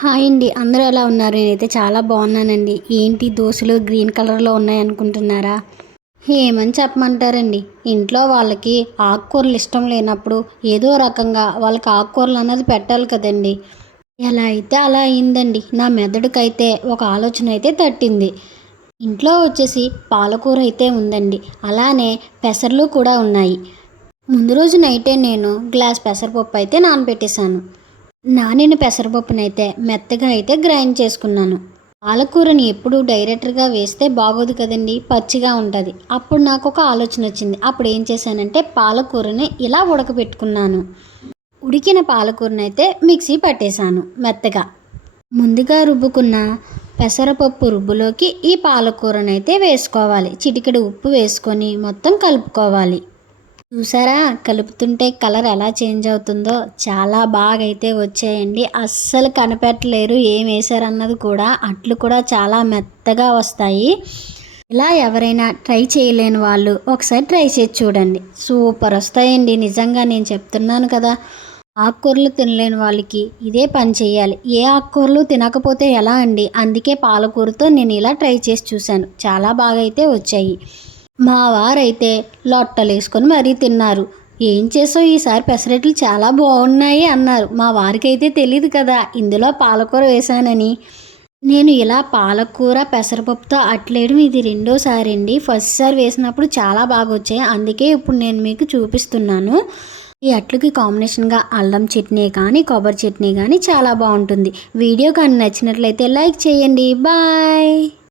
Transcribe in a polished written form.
Hi అండి. అందరూ ఎలా ఉన్నారు? నేనైతే చాలా బాగున్నానండి. ఏంటి దోశలు గ్రీన్ కలర్లో ఉన్నాయనుకుంటున్నారా? ఏమని చెప్పమంటారండి. ఇంట్లో వాళ్ళకి ఆకుకూరలు ఇష్టం లేనప్పుడు ఏదో రకంగా వాళ్ళకి ఆకుకూరలు అన్నది పెట్టాలి కదండి. ఎలా అయితే అలా అయిందండి. నా మెదడుకైతే ఒక ఆలోచన అయితే తట్టింది. ఇంట్లో వచ్చేసి పాలకూర అయితే ఉందండి. అలానే పెసర్లు కూడా ఉన్నాయి. ముందు రోజు నైటే నేను గ్లాస్ పెసరపప్పు అయితే నానబెట్టేశాను. నానిన పెసరపప్పునైతే మెత్తగా అయితే గ్రైండ్ చేసుకున్నాను. పాలకూరని ఎప్పుడు డైరెక్ట్గా వేస్తే బాగోదు కదండి, పచ్చిగా ఉంటుంది. అప్పుడు నాకు ఒక ఆలోచన వచ్చింది. అప్పుడు ఏం చేశానంటే పాలకూరని ఇలా ఉడకబెట్టుకున్నాను. ఉడికిన పాలకూరని అయితే మిక్సీ పట్టేశాను మెత్తగా. ముందుగా రుబ్బుకున్న పెసరపప్పు రుబ్బులోకి ఈ పాలకూరనైతే వేసుకోవాలి. చిటికెడు ఉప్పు వేసుకొని మొత్తం కలుపుకోవాలి. చూసారా, కలుపుతుంటే కలర్ ఎలా చేంజ్ అవుతుందో. చాలా బాగా అయితే వచ్చాయండి. అస్సలు కనిపెట్టలేరు ఏం వేసారన్నది కూడా. అట్లు కూడా చాలా మెత్తగా వస్తాయి. ఇలా ఎవరైనా ట్రై చేయలేని వాళ్ళు ఒకసారి ట్రై చేసి చూడండి. సూపర్ వస్తాయండి. నిజంగా నేను చెప్తున్నాను కదా. ఆకుకూరలు తినలేని వాళ్ళకి ఇదే పని చేయాలి. ఏ ఆకుకూరలు తినకపోతే ఎలా అండి. అందుకే పాలకూరతో నేను ఇలా ట్రై చేసి చూశాను. చాలా బాగా అయితే వచ్చాయి. మా వారైతే లొట్టలు వేసుకొని మరీ తిన్నారు. ఏం చేసావు ఈసారి పెసరట్లు చాలా బాగున్నాయి అన్నారు. మా వారికి అయితే తెలియదు కదా ఇందులో పాలకూర వేశానని. నేను ఇలా పాలకూర పెసరపప్పుతో అట్లేయడం ఇది రెండోసారి అండి. ఫస్ట్ సారి వేసినప్పుడు చాలా బాగా వచ్చాయి. అందుకే ఇప్పుడు నేను మీకు చూపిస్తున్నాను. ఈ అట్లకి కాంబినేషన్గా అల్లం చట్నీ కానీ కొబ్బరి చట్నీ కానీ చాలా బాగుంటుంది. వీడియో కానీ నచ్చినట్లయితే లైక్ చేయండి. బాయ్.